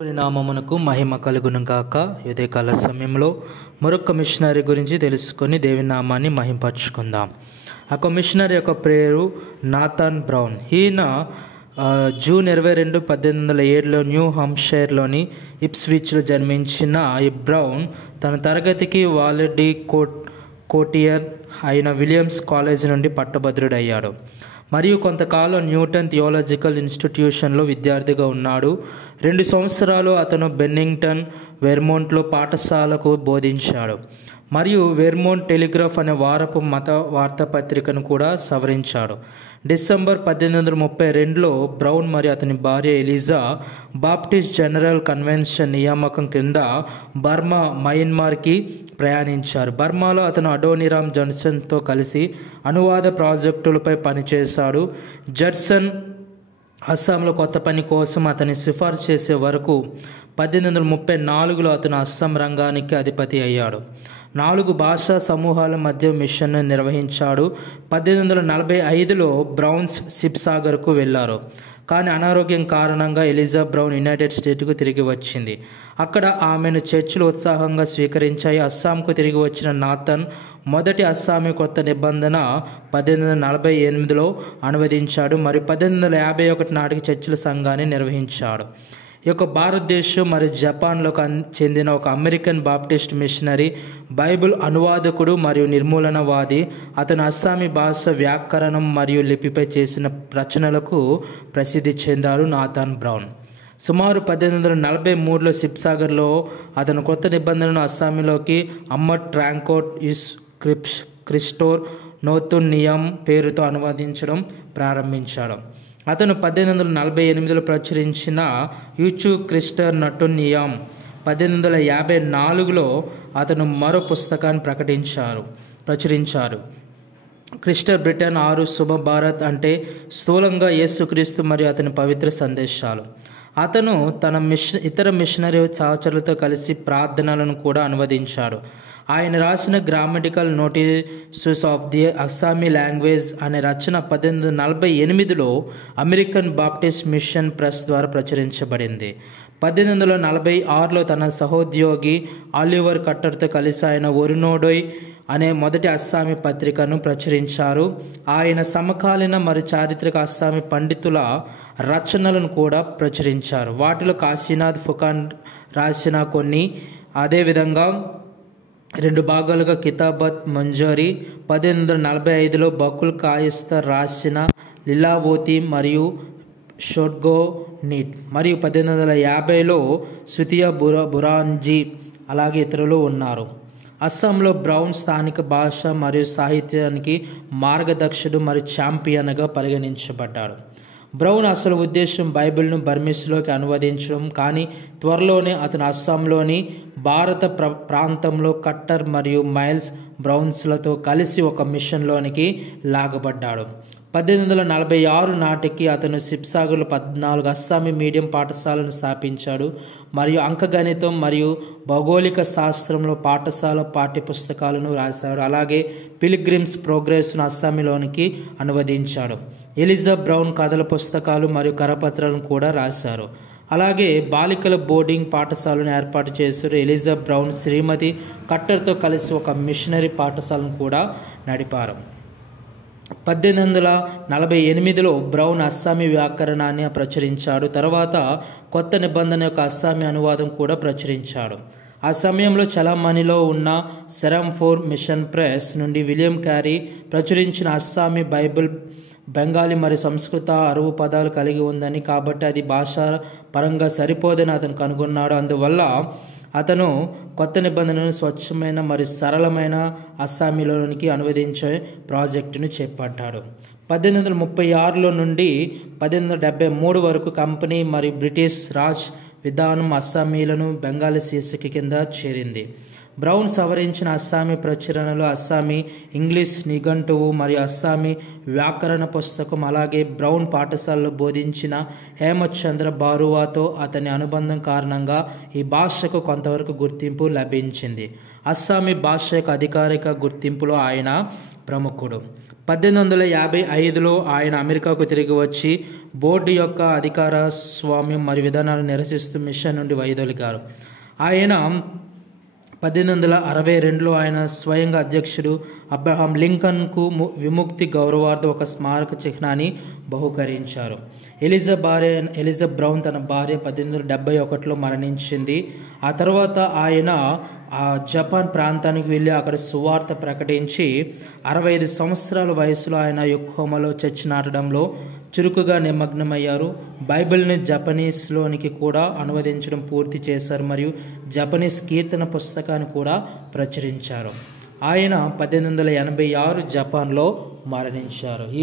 దేవుని నామమునకు మహిమ కలుగును గాక. ఉదయకాల సమయంలో మరొక మిషనరీ గురించి తెలుసుకొని దేవుని నామాన్ని మహింపరచుకుందాం. ఆ మిషనరీ యొక్క పేరు నాథన్ బ్రౌన్. ఈయన జూన్ 22, 1807 న్యూ హాంప్షైర్లోని ఇప్స్విచ్లో జన్మించిన ఈ బ్రౌన్ తన తరగతికి వాలెడీ కోటియర్ అయిన విలియమ్స్ కాలేజ్ నుండి పట్టభద్రుడయ్యాడు. మరియు కొంతకాలం న్యూటన్ థియాలజికల్ ఇన్స్టిట్యూషన్లో విద్యార్థిగా ఉన్నాడు. 2 సంవత్సరాలు అతను బెన్నింగ్టన్, వెర్మోంట్లో పాఠశాలకు బోధించాడు. మరియు వెర్మోంట్ టెలిగ్రాఫ్ అనే వారపు మత వార్తాపత్రికను కూడా సవరించాడు. డిసెంబర్ 1832లో బ్రౌన్ మరియు అతని భార్య ఎలిజా బాప్టిస్ట్ జనరల్ కన్వెన్షన్ నియామకం కింద బర్మా, మయన్మార్కి ప్రయాణించారు. బర్మాలో అతను అడోనిరామ్ జడ్సన్తో కలిసి అనువాద ప్రాజెక్టులపై పనిచేశాడు. జడ్సన్ అస్సాంలో కొత్త పని కోసం అతని సిఫార్సు చేసే వరకు 1834లో అతను అస్సాం రంగానికి అధిపతి అయ్యాడు. 4 భాషా సమూహాల మధ్య మిషన్ను నిర్వహించాడు. 1845లో బ్రౌన్స్ శిబ్సాగర్కు వెళ్లారు. కానీ అనారోగ్యం కారణంగా ఎలిజా బ్రౌన్ యునైటెడ్ స్టేట్కు తిరిగి వచ్చింది. అక్కడ ఆమెను చర్చిలు ఉత్సాహంగా స్వీకరించాయి. అస్సాంకు తిరిగి వచ్చిన నాథన్ మొదటి అస్సామీ కొత్త నిబంధన 1848లో అనువదించాడు మరియు 1851 నాటికి చర్చిల సంఘాన్ని నిర్వహించాడు. ఈ యొక్క భారతదేశం మరియు జపాన్లకు చెందిన ఒక అమెరికన్ బాప్టిస్ట్ మిషనరీ, బైబిల్ అనువాదకుడు మరియు నిర్మూలనవాది. అతను అస్సామీ భాష వ్యాకరణం మరియు లిపిపై చేసిన రచనలకు ప్రసిద్ధి చెందారు. నాథన్ బ్రౌన్ సుమారు 1843లో శిబ్సాగర్లో అతను కొత్త నిబంధనను అస్సామీలోకి అమ్మట్ ట్రాంకోట్ ఇస్ క్రిస్టోర్ నోతున్ నియం పేరుతో అనువదించడం ప్రారంభించాడు. అతను 1848లో ప్రచురించిన యూచు క్రిస్టర్ నటున్ నియం 1854లో అతను మరో పుస్తకాన్ని ప్రచురించారు. క్రిస్టర్ బ్రిటన్ 6 శుభ భారత్ అంటే స్థూలంగా యేసుక్రీస్తు మరియు అతని పవిత్ర సందేశాలు. అతను తన ఇతర మిషనరీ సహచరులతో కలిసి ప్రార్థనలను కూడా అనువదించాడు. ఆయన రాసిన grammatical notices of the Assamese language అనే రచన 1848లో అమెరికన్ బాప్టిస్ట్ మిషన్ ప్రెస్ ద్వారా ప్రచురించబడింది. 1846లో తన సహోద్యోగి ఆలివర్ కట్టర్తో కలిసి ఆయన ఒరినోడోయ్ అనే మొదటి అస్సామీ పత్రికను ప్రచురించారు. ఆయన సమకాలీన మరియు చారిత్రక అస్సామీ పండితుల రచనలను కూడా ప్రచురించారు. వాటిలో కాశీనాథ్ ఫుకాన్ రాసిన కొన్ని, అదేవిధంగా 2 భాగాలుగా కితాబత్ మంజరీ, 1845లో బకుల్ కాయస్తర్ రాసిన లీలావోతి మరియు షోడ్గో నీట్, మరియు 1850లో సుతియా బురాన్జీ, అలాగే ఇతరులు ఉన్నారు. అస్సాంలో బ్రౌన్ స్థానిక భాష మరియు సాహిత్యానికి మార్గదర్శకుడు మరియు ఛాంపియన్గా పరిగణించబడ్డాడు. బ్రౌన్ అసలు ఉద్దేశం బైబిల్ను బర్మీస్లోకి అనువదించడం, కానీ త్వరలోనే అతను అస్సాంలోని భారత ప్రాంతంలో కట్టర్ మరియు మైల్స్ బ్రౌన్స్లతో కలిసి ఒక మిషన్లోనికి లాగబడ్డాడు. 1846 నాటికి అతను శిబ్సాగర్లో 14 అస్సామీ మీడియం పాఠశాలను స్థాపించాడు మరియు అంకగణితం మరియు భౌగోళిక శాస్త్రంలో పాఠశాల పాఠ్యపుస్తకాలను రాశాడు. అలాగే పిల్గ్రిమ్స్ ప్రోగ్రెస్ను అస్సామీలోనికి అనువదించాడు. ఎలిజా బ్రౌన్ కథల పుస్తకాలు మరియు కరపత్రాలను కూడా రాశారు. అలాగే బాలికల బోర్డింగ్ పాఠశాలను ఏర్పాటు చేశారు. ఎలిజా బ్రౌన్ శ్రీమతి కట్టర్తో కలిసి ఒక మిషనరీ పాఠశాలను కూడా నడిపారు. 1848లో బ్రౌన్ అస్సామీ వ్యాకరణాన్ని ప్రచురించాడు. తర్వాత కొత్త నిబంధన యొక్క అస్సామీ అనువాదం కూడా ప్రచురించాడు. ఆ సమయంలో చలామణిలో ఉన్న సెరంఫోర్ మిషన్ ప్రెస్ నుండి విలియం క్యారీ ప్రచురించిన అస్సామీ బైబిల్ బెంగాలీ మరియు సంస్కృత 60 పదాలు కలిగి ఉందని, కాబట్టి అది భాషా పరంగా సరిపోదని అతను కనుగొన్నాడు. అందువల్ల అతను కొత్త నిబంధనను స్వచ్ఛమైన మరియు సరళమైన అస్సామీలోనికి అనువదించే ప్రాజెక్టును చేపట్టాడు. 1836లో నుండి 1873 వరకు కంపెనీ మరియు బ్రిటిష్ రాజ్ విధానం అస్సామీలను బెంగాలీ శీర్షిక కింద చేరింది. బ్రౌన్ సవరించిన అస్సామీ ప్రచురణలో అస్సామీ ఇంగ్లీష్ నిఘంటువు మరియు అస్సామీ వ్యాకరణ పుస్తకం, అలాగే బ్రౌన్ పాఠశాలలో బోధించిన హేమచంద్ర బారువాతో అతని అనుబంధం కారణంగా ఈ భాషకు కొంతవరకు గుర్తింపు లభించింది. అస్సామీ భాష యొక్క అధికారిక గుర్తింపులో ఆయన ప్రముఖుడు. 1855లో ఆయన అమెరికాకు తిరిగి వచ్చి బోర్డు యొక్క అధికార స్వామ్యం మరియు విధానాలు నిరసిస్తూ మిషన్ నుండి వైదొలిగారు. ఆయన 1862లో ఆయన స్వయంగా అధ్యక్షుడు అబ్రహాం లింకన్కు విముక్తి గౌరవార్థం ఒక స్మారక చిహ్నాన్ని బహుకరించారు. ఎలిజబెత్ బ్రౌన్ తన భార్య 1871లో మరణించింది. ఆ తర్వాత ఆయన జపాన్ ప్రాంతానికి వెళ్ళి అక్కడ సువార్త ప్రకటించి 65 సంవత్సరాల వయసులో ఆయన యొకోహామాలో చర్చ్ నాటడంలో చురుకుగా నిమగ్నమయ్యారు. బైబిల్ని జపనీస్లోనికి కూడా అనువదించడం పూర్తి చేశారు మరియు జపనీస్ కీర్తన పుస్తకాన్ని కూడా ప్రచురించారు. ఆయన 1886 జపాన్లో మరణించారు. ఈ